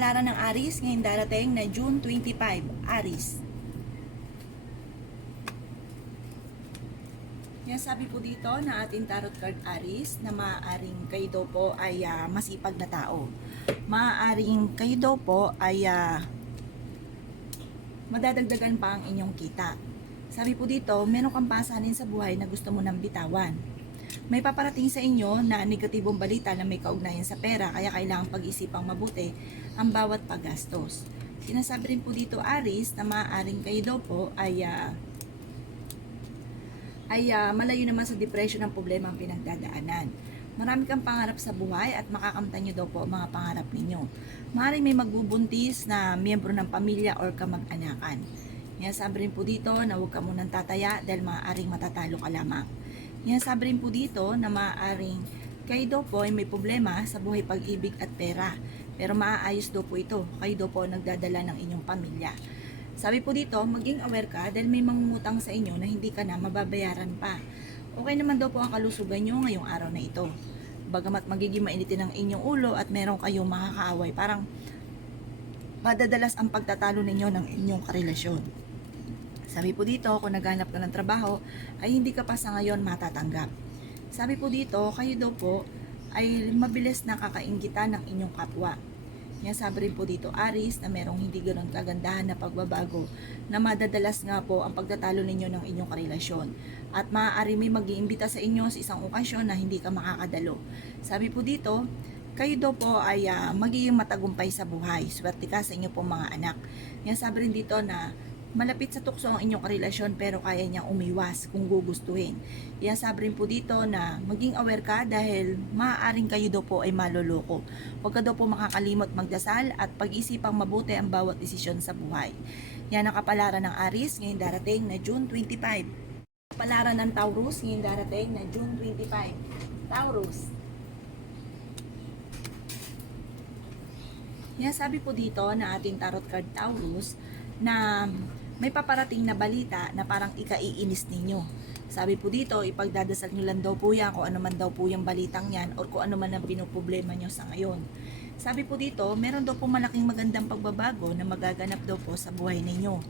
Kapalaran ng Aris ngayon darating na June 25, Aris. Yan sabi po dito na ating tarot card Aris na maaaring kayo daw po ay masipag na tao. Maaaring kayo daw po ay madadagdagan pa ang inyong kita. Sabi po dito, meron kang pasanin sa buhay na gusto mo nang bitawan. May paparating sa inyo na negatibong balita na may kaugnayan sa pera, kaya kailangang pag-isipang mabuti ang bawat paggastos. Sinasabi rin po dito Aris na maaaring kayo daw po ay malayo naman sa depression ng problema ang pinagdadaanan. Marami kang pangarap sa buhay at makakamtan nyo daw po ang mga pangarap ninyo. Maaaring may magbubuntis na miyembro ng pamilya or kamag-anakan. Yan sabi rin po dito na huwag ka munang tataya dahil maaaring matatalo ka lamang. Yan sabi rin po dito na maaaring kayo daw po ay may problema sa buhay pag-ibig at pera. Pero maaayos daw po ito. Kayo daw po nagdadala ng inyong pamilya. Sabi po dito, maging aware ka dahil may mangungutang sa inyo na hindi ka na mababayaran pa. Okay naman daw po ang kalusugan nyo ngayong araw na ito. Bagamat magiging mainitin ang inyong ulo at meron kayong makakaaway, parang madadalas ang pagtatalo ninyo ng inyong karelasyon. Sabi po dito, kung naghanap ka ng trabaho, ay hindi ka pa sa ngayon matatanggap. Sabi po dito, kayo daw po ay mabilis na kakainggitan ng inyong kapwa. Yan sabi rin po dito Aris na merong hindi ganoon kagandahan na pagbabago na madadalas nga po ang pagtatalo ninyo ng inyong karelasyon at maaari may mag-iimbita sa inyo sa isang okasyon na hindi ka makakadalo. Sabi po dito, kayo daw po ay magiging matagumpay sa buhay. Swerte ka sa inyo pong mga anak. Yan sabi rin dito na malapit sa tukso ang inyong karelasyon pero kaya niyang umiwas kung gugustuhin. Yan sabi rin po dito na maging aware ka dahil maaaring kayo daw po ay maloloko. Huwag ka daw po makakalimot magdasal at pag-isipang mabuti ang bawat desisyon sa buhay. Yan ang kapalaran ng Aris ngayon darating na June 25. Kapalaran ng Taurus ngayon darating na June 25. Taurus. Yan sabi po dito na ating tarot card Taurus na may paparating na balita na parang ikaiinis ninyo. Sabi po dito, ipagdadasal nyo lang daw po yan kung ano man daw po yung balitang yan or kung ano man ang pinoproblema nyo sa ngayon. Sabi po dito, meron daw po malaking magandang pagbabago na magaganap daw po sa buhay ninyo.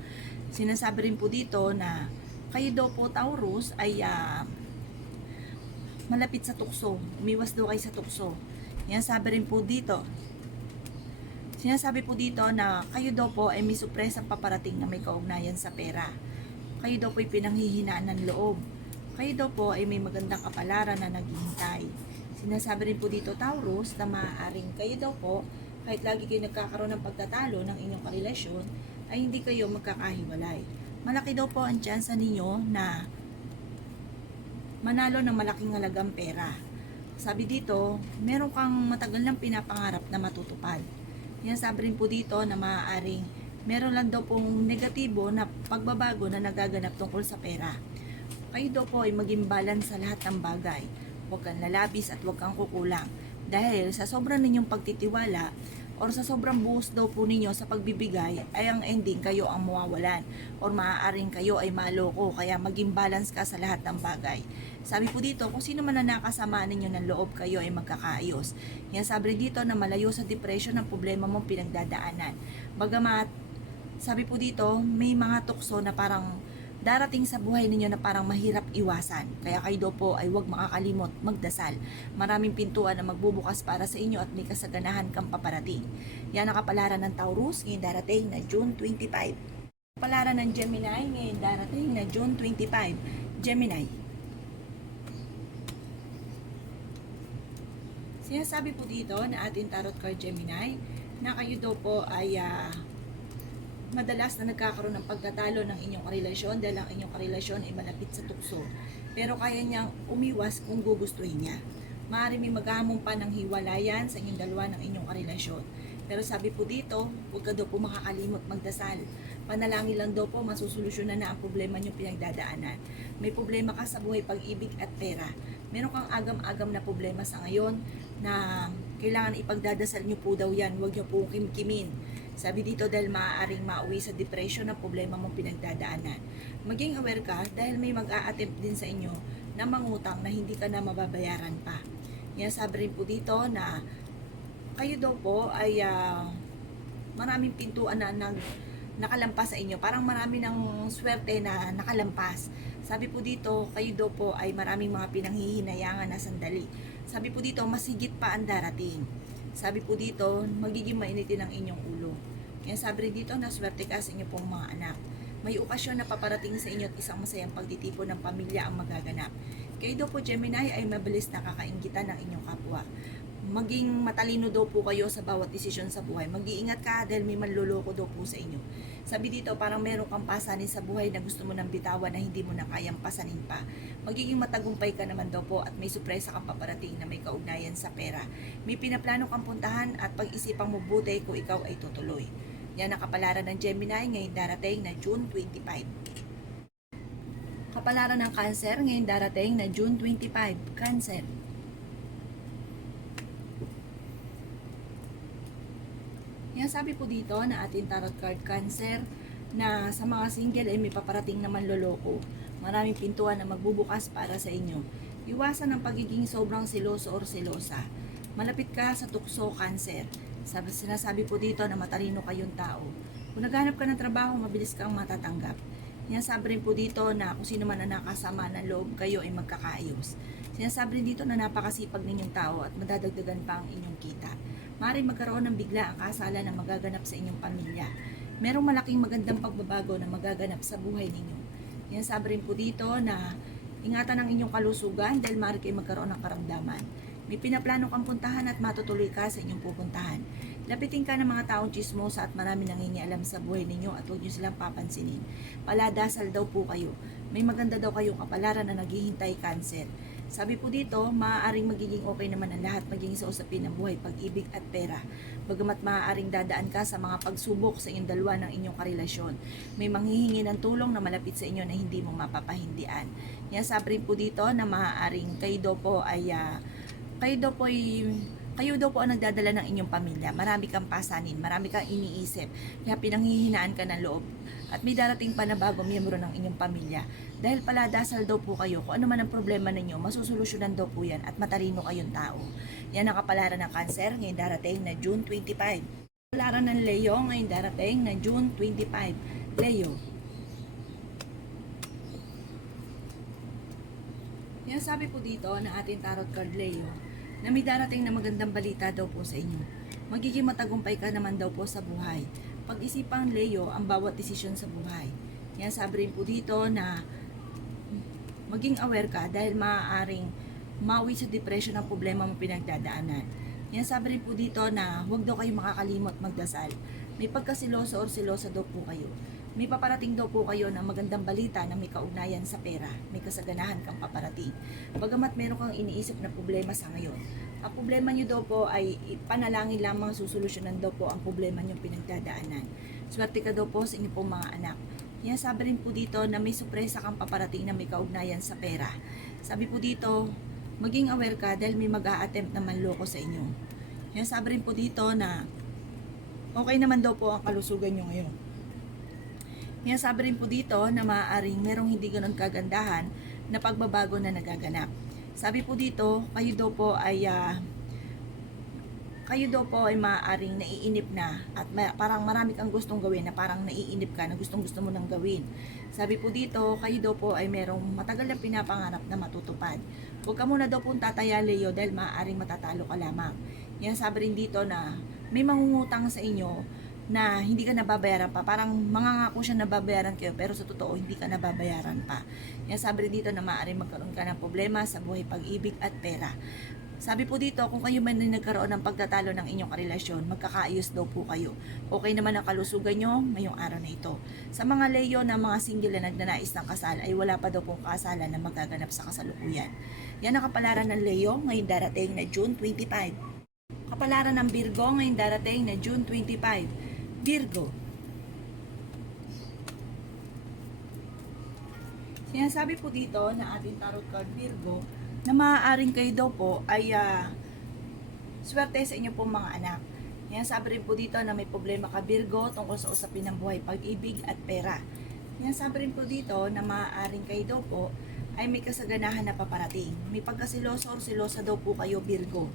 Sinasabi rin po dito na kayo daw po Taurus ay malapit sa tukso. Umiwas daw kayo sa tukso. Yan sabi rin po dito. Sinasabi po dito na kayo daw po ay may supresang paparating na may kaugnayan sa pera. Kayo daw po ay pinanghihinaan ng loob. Kayo daw po ay may magandang kapalaran na naghihintay. Sinasabi rin po dito Taurus na maaaring kayo daw po kahit lagi kayo nagkakaroon ng pagtatalo ng inyong karelasyon ay hindi kayo magkakahiwalay. Malaki daw po ang tsansa ninyo na manalo ng malaking halagang pera. Sabi dito, meron kang matagal nang pinapangarap na matutupad. Yan sabi rin po dito na maaaring meron lang daw pong negatibo na pagbabago na nagaganap tungkol sa pera. Kayo daw po ay maging balance sa lahat ng bagay. Huwag kang lalabis at huwag kang kukulang. Dahil sa sobrang ninyong pagtitiwala or sa sobrang buhos daw po ninyo sa pagbibigay ay ang ending kayo ang mawawalan or maaaring kayo ay maloko, kaya maging balance ka sa lahat ng bagay. Sabi po dito, kung sino man na nakasama ninyo ng loob, kayo ay magkakaayos. Yan sabi dito na malayo sa depression ang problema mong pinagdadaanan. Bagamat, sabi po dito, may mga tukso na parang darating sa buhay ninyo na parang mahirap iwasan. Kaya kayo daw po ay huwag makakalimot magdasal. Maraming pintuan na magbubukas para sa inyo at may kasaganahan kang paparating. Yan ang kapalaran ng Taurus ngayon darating na June 25. Kapalaran ng Gemini ngayon darating na June 25. Gemini. Sinasabi po dito na ating tarot card Gemini na kayo daw po ay madalas na nagkakaroon ng pagtatalo ng inyong karelasyon dahil ang inyong karelasyon ay malapit sa tukso. Pero kaya niyang umiwas kung gugustuhin niya. Maaari may maghamon pa ng hiwalayan sa inyong dalawa ng inyong karelasyon. Pero sabi po dito, huwag ka daw po makakalimot magdasal. Panalangin lang daw po, masusolusyonan na ang problema niyong pinagdadaanan. May problema ka sa buhay, pag-ibig at pera. Meron kang agam-agam na problema sa ngayon na kailangan ipagdadasal niyo po daw yan. Huwag niyo po kimkimin. Sabi dito dahil maaaring mauwi sa depression ang problema mong pinagdadaanan. Maging aware ka dahil may mag-a-attempt din sa inyo na mangutang na hindi ka na mababayaran pa. Yan sabi rin po dito na kayo daw po ay maraming pintuan na nakalampas sa inyo. Parang marami ng swerte na nakalampas. Sabi po dito, kayo daw po ay maraming mga pinanghihinayangan na sandali. Sabi po dito, mas higit pa ang darating. Sabi po dito, magiging mainitin ang inyong ulo. Kaya sabi rin dito, naswerte ka sa inyo pong mga anak. May okasyon na paparating sa inyo at isang masayang pagtitipon ng pamilya ang magaganap. Kayo daw po, Gemini, ay mabilis na kakainggitan ng inyong kapwa. Maging matalino daw po kayo sa bawat desisyon sa buhay. Mag-iingat ka dahil may manloloko daw po sa inyo. Sabi dito, parang meron kang pasanin sa buhay na gusto mo nang bitawan na hindi mo na kayang pasanin pa. Magiging matagumpay ka naman daw po at may sorpresa kang paparating na may kaugnayan sa pera. May pinaplano kang puntahan at pag-isipang mabuti kung ikaw ay tutuloy. Yan ang kapalaran ng Gemini ngayon darating na June 25. Kapalaran ng Cancer ngayon darating na June 25. Cancer. Yan sabi po dito na ating tarot card Cancer na sa mga single ay may paparating naman loloko. Maraming pintuan na magbubukas para sa inyo. Iwasan ang pagiging sobrang seloso or selosa. Malapit ka sa tukso Cancer. Sinasabi po dito na matalino kayong tao. Kung naghanap ka ng trabaho, mabilis kang matatanggap. Sinasabi rin po dito na kung sino man ang nakasama ng loob, kayo ay magkakaayos. Sinasabi rin dito na napakasipag ninyong tao at madadagdagan pa ang inyong kita. Maaaring magkaroon ng bigla ang kasalan na magaganap sa inyong pamilya. Merong malaking magandang pagbabago na magaganap sa buhay ninyo. Sinasabi rin po dito na ingatan ang inyong kalusugan dahil maaari kayo magkaroon ng karamdaman. May pinaplano kang puntahan at matutuloy ka sa inyong pupuntahan. Lapitin ka ng mga taong chismosa at marami nangingialam sa buhay ninyo at huwag nyo silang papansinin. Paladasal daw po kayo. May maganda daw kayong kapalaran na naghihintay Cancer. Sabi po dito, maaaring magiging okay naman ang lahat maging sa usapin ng buhay, pag-ibig at pera. Bagamat maaaring dadaan ka sa mga pagsubok sa inyong dalawa ng inyong karelasyon. May manghihingi ng tulong na malapit sa inyo na hindi mo mapapahindian. Yan sabi rin po dito na maaaring kayo daw po ang nagdadala ng inyong pamilya. Marami kang pasanin, marami kang iniisip, kaya pinanghihinaan ka ng loob. At may darating pa na bagong miyembro ng inyong pamilya. Dahil paladasal daw po kayo, kung ano man ang problema ninyo, masusolusyonan daw po yan at matalino kayong tao. Yan ang kapalaran ng Cancer ngayon darating na June 25. Kapalaran ng Leo ngayon darating na June 25. Leo. Yan sabi po dito na ating tarot card Leo na may darating na magandang balita daw po sa inyo. Magiging matagumpay ka naman daw po sa buhay. Pag-isipang Leo ang bawat desisyon sa buhay. Yan sabi rin po dito na maging aware ka dahil maaaring mawi sa depression ang problema mo pinagdadaanan. Yan sabi rin po dito na huwag daw kayo makakalimot magdasal. May pagkasiloso or silosa daw po kayo. May paparating daw po kayo ng magandang balita na may kaugnayan sa pera. May kasaganahan kang paparating. Bagamat meron kang iniisip na problema sa ngayon. Ang problema nyo daw po ay panalangin lamang susolusyonan daw po ang problema nyo pinagdadaanan. Swerte ka daw po sa inyong pong mga anak. Yan sabi rin po dito na may sorpresa kang paparating na may kaugnayan sa pera. Sabi po dito, maging aware ka dahil may mag-a-attempt na manloko sa inyo. Yan sabi rin po dito na okay naman daw po ang kalusugan nyo ngayon. Yan sabi rin po dito na maaaring merong hindi ganun kagandahan na pagbabago na nagaganap. Sabi po dito, kayo daw po ay maaaring naiinip na at parang marami kang gustong gawin na parang naiinip ka na gustong mo nang gawin. Sabi po dito, kayo daw po ay merong matagal na pinapangarap na matutupad. Huwag ka muna daw pong tataya Leo dahil maaaring matatalo ka lamang. Yan sabi rin dito na may mangungutang sa inyo na hindi ka nababayaran pa. Parang mangangako siya nababayaran kayo pero sa totoo hindi ka nababayaran pa. Yan sabi rin dito na maaaring magkaroon ka ng problema sa buhay, pag-ibig at pera. Sabi po dito, kung kayo man na nagkaroon ng pagtatalo ng inyong karelasyon, magkakaayos daw po kayo. Okay naman ang kalusugan nyo ngayong araw na ito. Sa mga Leo na mga single na nagnanais ng kasal ay wala pa daw pong kasalan na magaganap sa kasalukuyan. Yan ang kapalaran ng Leo ngayong darating na June 25. Kapalaran ng Virgo ngayong darating na June 25. Virgo. Sinasabi po dito na ating tarot card Virgo na maaaring kayo daw po ay swerte sa inyo pong mga anak. Yan sabi rin po dito na may problema ka Virgo tungkol sa usapin ng buhay, pag-ibig at pera. Yan sabi rin po dito na maaaring kayo daw po ay may kasaganahan na paparating. May pagkasiloso or silosa daw po kayo Virgo.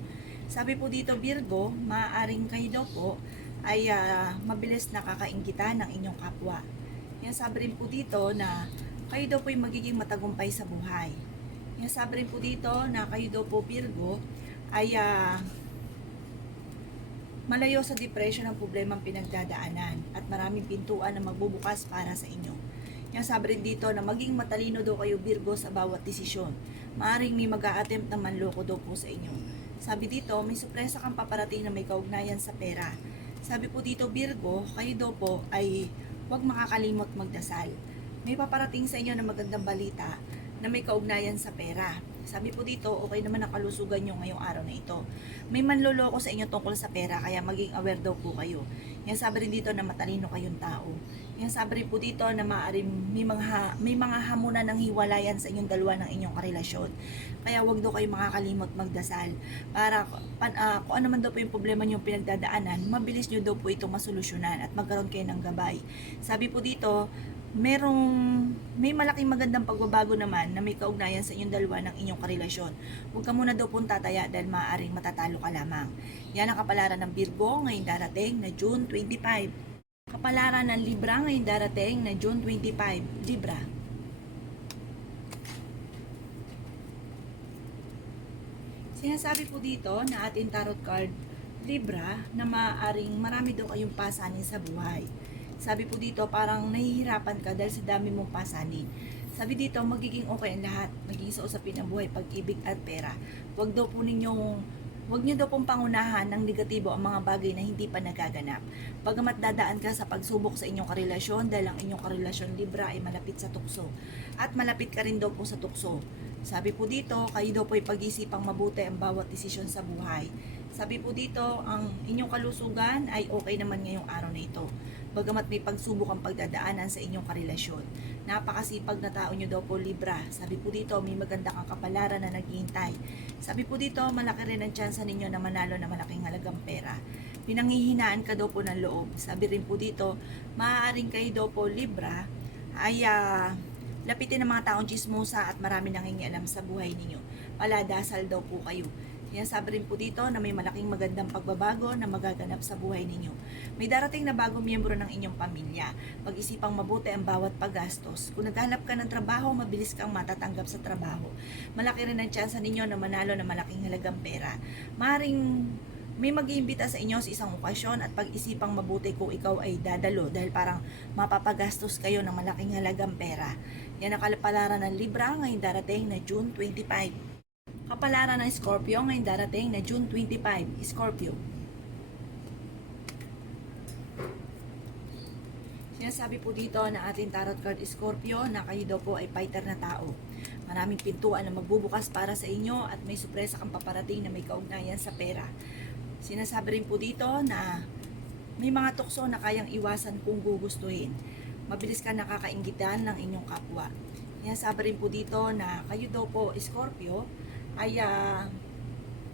Sabi po dito Virgo, maaaring kayo daw po ay mabilis nakakainggitan ng inyong kapwa. Yan sabi rin po dito na kayo daw po ay magiging matagumpay sa buhay. Yan sabi rin po dito na kayo daw po Virgo ay malayo sa depression ang problemang pinagdadaanan at maraming pintuan na magbubukas para sa inyo. Yan sabi rin dito na maging matalino daw kayo Virgo sa bawat desisyon. Maaring may mag-a-attempt na manloko daw po sa inyo. Sabi dito, may sorpresa kang paparating na may kaugnayan sa pera. Sabi po dito Virgo, kayo daw po ay huwag makakalimot magdasal. May paparating sa inyo na magandang balita na may kaugnayan sa pera. Sabi po dito, okay naman ang kalusugan nyo ngayong araw na ito. May manloloko sa inyo tungkol sa pera, kaya maging aware daw po kayo. Yan sabi rin dito na matalino kayong tao. Yan sabi rin po dito na maaaring may mga hamunan ng hiwalayan sa inyong dalawa ng inyong karelasyon. Kaya wag daw kayo makakalimot magdasal. Para kung ano man daw po yung problema nyo pinagdadaanan, mabilis nyo daw po itong masolusyonan at magkaroon kayo ng gabay. Sabi po dito, may malaking magandang pagbabago naman na may kaugnayan sa inyong dalawa ng inyong karelasyon. Huwag ka muna daw pong tataya dahil maaaring matatalo ka lamang. Yan ang kapalaran ng Virgo ngayong darating na June 25. Kapalaran ng Libra ngayong darating na June 25. Libra. Sinasabi po dito na ating tarot card Libra na maaaring marami daw kayong pasanin sa buhay. Sabi po dito, parang nahihirapan ka dahil sa dami mong pasanin. Sabi dito, magiging okay ang lahat. Magiging sa usapin ng buhay, pag-ibig at pera. Huwag nyo daw pong pangunahan ng negatibo ang mga bagay na hindi pa nagaganap. Bagamat dadaan ka sa pagsubok sa inyong karelasyon dahil ang inyong karelasyon Libra ay malapit sa tukso. At malapit ka rin daw po sa tukso. Sabi po dito, kayo daw po ay pag-isipang mabuti ang bawat desisyon sa buhay. Sabi po dito, ang inyong kalusugan ay okay naman ngayong araw na ito. Bagamat may pagsubok ang pagdadaanan sa inyong karelasyon. Napakasipag na tao nyo daw po Libra. Sabi po dito, may maganda kang kapalaran na naghihintay. Sabi po dito, malaki rin ang tsansa ninyo na manalo na malaking halagang pera. Pinanghihinaan ka daw po ng loob. Sabi rin po dito, maaaring kayo daw po Libra ay lapitin ng mga taong chismosa at marami nangingialam sa buhay ninyo. Paladasal daw po kayo. Yan sabi rin po dito na may malaking magandang pagbabago na magaganap sa buhay ninyo. May darating na bagong miyembro ng inyong pamilya. Pag-isipang mabuti ang bawat paggastos. Kung naghanap ka ng trabaho, mabilis kang matatanggap sa trabaho. Malaki rin ang tsansa ninyo na manalo na malaking halagang pera. Maring may mag-iimbita sa inyo sa isang okasyon at pag-isipang mabuti kung ikaw ay dadalo dahil parang mapapagastos kayo ng malaking halagang pera. Yan ang kapalaran ng Libra ngayong darating na June 25. Kapalaran ng Scorpio ngayong darating na June 25. Scorpio. Sinasabi po dito na ating tarot card Scorpio na kayo daw po ay fighter na tao. Maraming pintuan na magbubukas para sa inyo at may sorpresa kang paparating na may kaugnayan sa pera. Sinasabi rin po dito na may mga tukso na kayang iwasan kung gugustuhin. Mabilis ka nakakainggitan ng inyong kapwa. Sinasabi rin po dito na kayo daw po Scorpio ay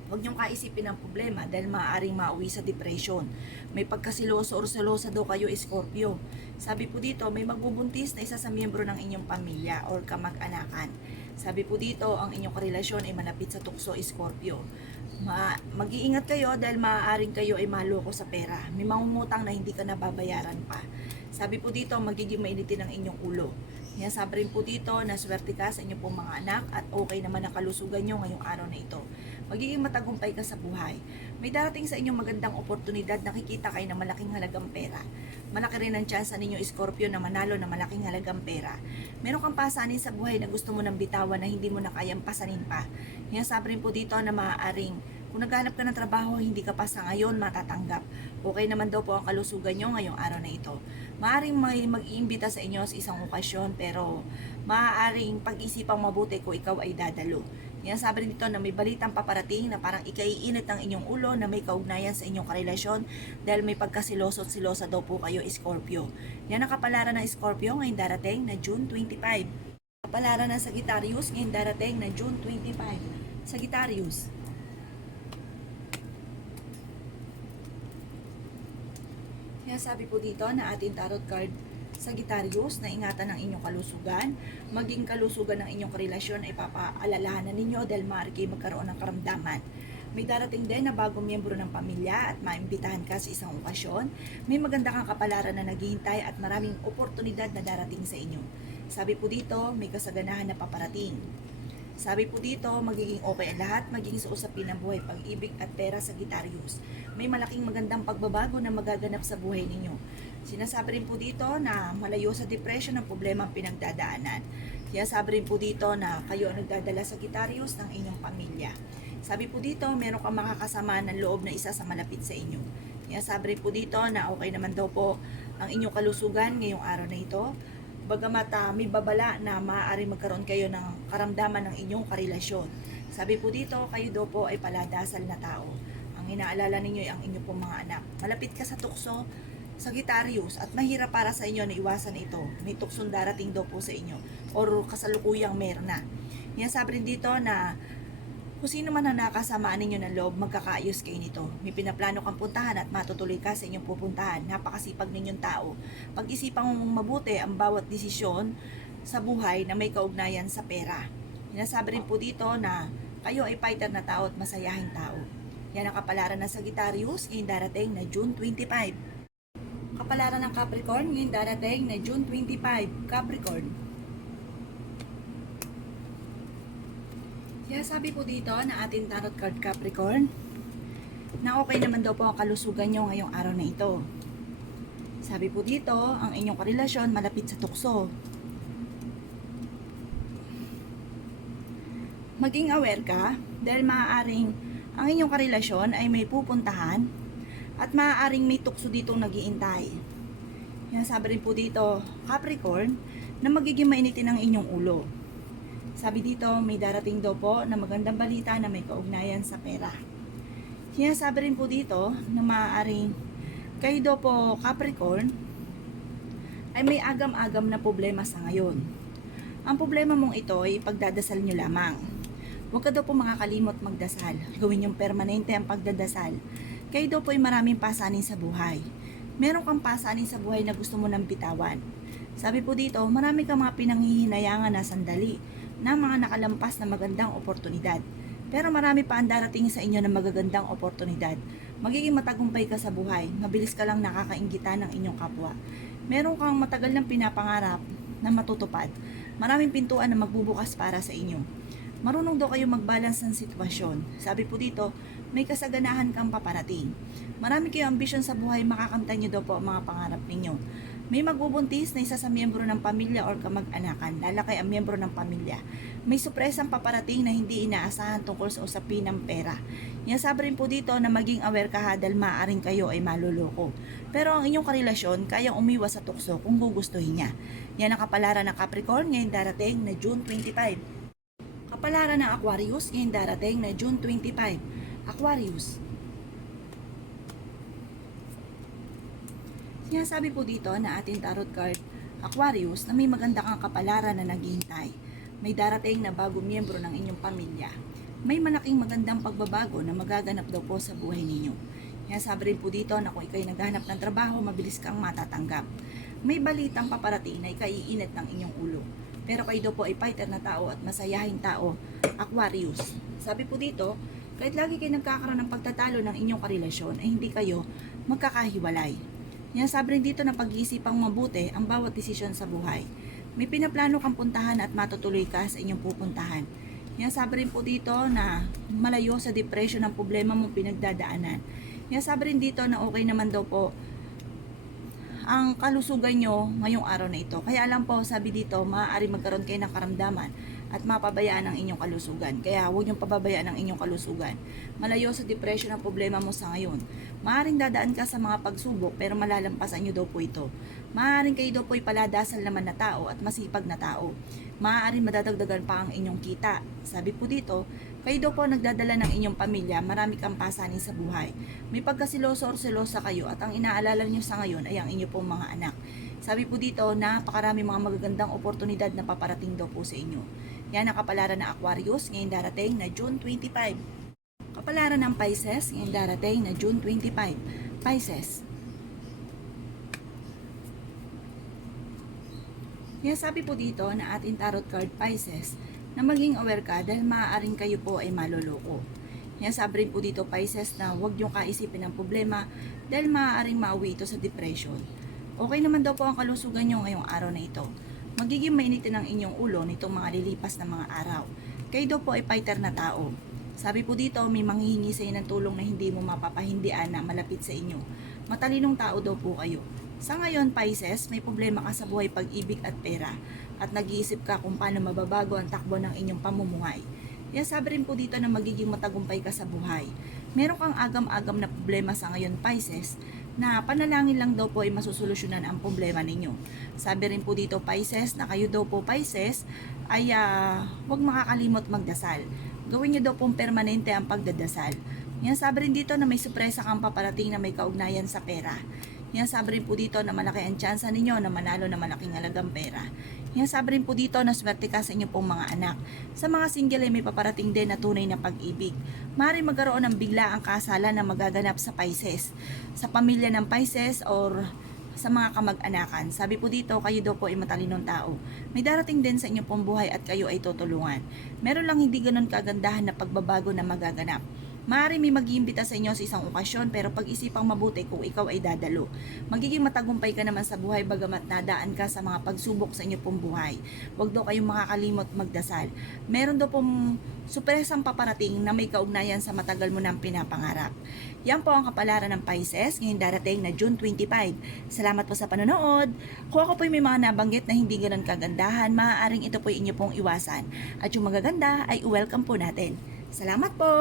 huwag niyong kaisipin ang problema dahil maaaring mauwi sa depression. May pagkasiloso or selosa daw kayo Scorpio. Sabi po dito, may magbubuntis na isa sa miyembro ng inyong pamilya or kamag-anakan. Sabi po dito, ang inyong karelasyon ay malapit sa tukso Scorpio. Mag-iingat kayo dahil maaaring kayo ay maloko sa pera. May mangungutang na hindi ka nababayaran pa. Sabi po dito, magiging mainitin ang inyong ulo. Yan sabi rin po dito na swerte ka sa inyong pong mga anak at okay naman ang kalusugan nyo ngayong araw na ito. Magiging matagumpay ka sa buhay. May darating sa inyong magandang oportunidad, nakikita kayo ng malaking halagang pera. Malaki rin ang tsansa ninyo Scorpio na manalo ng malaking halagang pera. Meron kang pasanin sa buhay na gusto mo nang bitawan na hindi mo na kayang pasanin pa. Yan sabi rin po dito na maaaring kung naghanap ka ng trabaho, hindi ka pa sa ngayon matatanggap. Okay naman daw po ang kalusugan nyo ngayong araw na ito. Maaaring may mag-iimbita sa inyo sa isang okasyon pero maaaring pag-isipang mabuti kung ikaw ay dadalo. Yan sabi rin dito na may balitang paparating na parang ikaiinit ng inyong ulo na may kaugnayan sa inyong karelasyon dahil may pagkasiloso at silosa daw po kayo Scorpio. Yan ang kapalaran ng Scorpio ngayong darating na June 25. Kapalaran ng Sagittarius ngayong darating na June 25. Sagittarius. Kaya sabi po dito na ating tarot card Sagittarius na ingatan ng inyong kalusugan, maging kalusugan ng inyong karelasyon ay papaalalahanan ninyo dahil maaari kayo magkaroon ng karamdaman. May darating din na bagong miyembro ng pamilya at maimbitahan ka sa isang okasyon. May maganda kang kapalaran na naghihintay at maraming oportunidad na darating sa inyo. Sabi po dito, may kasaganahan na paparating. Sabi po dito, magiging okay ang lahat, magiging sa usapin ng buhay, pag-ibig at pera, Sagittarius. May malaking magandang pagbabago na magaganap sa buhay ninyo. Sinasabi rin po dito na malayo sa depression ang problema ang pinagdadaanan. Kaya sabi rin po dito na kayo ang nagdadala, Sagittarius, ng inyong pamilya. Sabi po dito, meron kang makakasama ng loob na isa sa malapit sa inyo. Kaya sabi rin po dito na okay naman daw po ang inyong kalusugan ngayong araw na ito. Bagamat may babala na maaari magkaroon kayo ng karamdaman ng inyong karelasyon. Sabi po dito, kayo daw po ay paladasal na tao. Ang inaalala ninyo ay ang inyong pong mga anak. Malapit ka sa tukso, Sagittarius, at mahirap para sa inyo na iwasan ito. May tuksong darating daw po sa inyo or kasalukuyang meron na. Yan sabi rin dito na kung sino man ang nakasamaan ninyo ng loob, magkakaayos kayo nito. May pinaplano kang puntahan at matutuloy ka sa inyong pupuntahan. Napakasipag ninyong tao. Pag-isipan mong mabuti ang bawat desisyon sa buhay na may kaugnayan sa pera. Sinasabi rin po dito na kayo ay fighter na tao at masayahing tao. Yan ang kapalaran ng Sagittarius ngayong darating na June 25. Kapalaran ng Capricorn ngayong darating na June 25. Capricorn. Kaya sabi po dito na ating tarot card Capricorn na okay naman daw po ang kalusugan nyo ngayong araw na ito. Sabi po dito, ang inyong karelasyon malapit sa tukso. Maging aware ka dahil maaaring ang inyong karelasyon ay may pupuntahan at maaaring may tukso ditong nag-iintay. Kaya sabi rin po dito, Capricorn, na magiging mainitin ang inyong ulo. Sabi dito, may darating daw po na magandang balita na may kaugnayan sa pera. Kaya sabi rin po dito na maaaring kayo daw po, Capricorn, ay may agam-agam na problema sa ngayon. Ang problema mong ito ay pagdadasal nyo lamang. Huwag ka daw po makakalimot magdasal. Gawin yung permanente ang pagdadasal. Kayo daw po ay maraming pasanin sa buhay. Meron kang pasanin sa buhay na gusto mo nang bitawan. Sabi po dito, marami kang mga pinanghihinayangan na sandali na mga nakalampas na magandang oportunidad. Pero marami pa ang darating sa inyo na magagandang oportunidad. Magiging matagumpay ka sa buhay. Mabilis ka lang nakakainggitan ng inyong kapwa. Meron kang matagal ng pinapangarap na matutupad. Maraming pintuan na magbubukas para sa inyo. Marunong daw kayo mag-balance ng sitwasyon. Sabi po dito, may kasaganahan kang paparating. Marami kayong ambisyon sa buhay, makakamtan nyo daw po ang mga pangarap ninyo. May magbubuntis na isa sa miyembro ng pamilya or kamag-anakan, lalaki ang miyembro ng pamilya. May supresang paparating na hindi inaasahan tungkol sa usapin ng pera. Sabi rin po dito na maging aware ka ha dahil maaaring kayo ay maluloko. Pero ang inyong karelasyon, kayang umiwas sa tukso kung gugustuhin niya. Yan ang kapalaran ng Capricorn ngayong darating na June 25. Kapalaran ng Aquarius ngayong darating na June 25. Aquarius. Sinasabi po dito na ating tarot card Aquarius na may maganda kang kapalaran na naghihintay. May darating na bagong miyembro ng inyong pamilya. May malaking magandang pagbabago na magaganap daw po sa buhay ninyo. Sinasabi rin po dito na kung ikaw'y naghahanap ng trabaho, mabilis kang matatanggap. May balitang paparating na ikaiinit ng inyong ulo. Pero kayo daw po ay fighter na tao at masayahing tao, Aquarius. Sabi po dito, kahit lagi kayo nagkakaroon ng pagtatalo ng inyong karelasyon, ay hindi kayo magkakahiwalay. Sabi rin dito na pag-iisipang mabuti ang bawat desisyon sa buhay. May pinaplano kang puntahan at matutuloy ka sa inyong pupuntahan. Sabi rin po dito na malayo sa depression ang problema mong pinagdadaanan. Sabi rin dito na okay naman daw po ang kalusugan nyo ngayong araw na ito. Kaya alam po, sabi dito, maaari magkaroon kayo ng karamdaman at mapabayaan ang inyong kalusugan. Kaya huwag niyong pababayaan ang inyong kalusugan. Malayo sa depression ang problema mo sa ngayon. Maaaring dadaan ka sa mga pagsubok pero malalampasan niyo daw po ito. Maaaring kayo daw po ay paladasal naman na tao at masipag na tao. Maaaring madadagdagan pa ang inyong kita. Sabi po dito, kayo daw po nagdadala ng inyong pamilya, marami kang pasanin sa buhay. May pagkasiloso or selosa kayo at ang inaalala niyo sa ngayon ay ang inyong pong mga anak. Sabi po dito, napakarami mga magagandang oportunidad na paparating daw po sa inyo. Yan ang kapalaran ng Aquarius ngayong darating na June 25. Kapalaran ng Pisces ngayong darating na June 25. Pisces. Kaya sabi po dito na ating tarot card Pisces na maging aware ka dahil maaaring kayo po ay maloloko. Yan, sabi rin po dito Pisces na huwag yung kaisipin ng problema dahil maaaring mauwi ito sa depression. Okay naman daw po ang kalusugan nyo ngayong araw na ito. Magiging mainitin ang inyong ulo nitong mga lilipas na mga araw. Kayo daw po ay fighter na tao. Sabi po dito, may manghihingi sa inyo ng tulong na hindi mo mapapahindian na malapit sa inyo. Matalinong tao daw po kayo. Sa ngayon, Pisces, may problema ka sa buhay, pag-ibig at pera. At nag-iisip ka kung paano mababago ang takbo ng inyong pamumuhay. Yan, sabi rin po dito na magiging matagumpay ka sa buhay. Meron kang agam-agam na problema sa ngayon, Pisces, na panalangin lang daw po ay masusolusyonan ang problema ninyo. Sabi rin po dito, Pisces, na kayo daw po, Pisces, ay huwag makakalimot magdasal. Gawin nyo daw pong permanente ang pagdadasal. Yan, sabi rin dito na may sorpresa kang paparating na may kaugnayan sa pera. Yan, sabi rin po dito na malaki ang tsansa ninyo na manalo na malaking halagang pera. Yan, sabi rin po dito na swerte ka sa inyo pong mga anak. Sa mga single ay may paparating din na tunay na pag-ibig. Maaaring magkaroon ng bigla ang kasalan na magaganap sa Pisces, sa pamilya ng Pisces or sa mga kamag-anakan. Sabi po dito, kayo daw po ay matalinong tao. May darating din sa inyo pong buhay at kayo ay tutulungan. Meron lang hindi ganun kagandahan na pagbabago na magaganap. Maaari may mag-iimbita sa inyo sa isang okasyon pero pag-isipang mabuti kung ikaw ay dadalo. Magiging matagumpay ka naman sa buhay bagamat nadaan ka sa mga pagsubok sa inyo pong buhay. Huwag daw kayong makakalimot magdasal. Meron daw pong supresang paparating na may kaugnayan sa matagal mo nang pinapangarap. Yan po ang kapalaran ng Pisces ngayong darating na June 25. Salamat po sa panonood. Kung ako po may mga nabanggit na hindi ganun kagandahan, maaaring ito po inyo pong iwasan. At yung magaganda ay welcome po natin. Salamat po!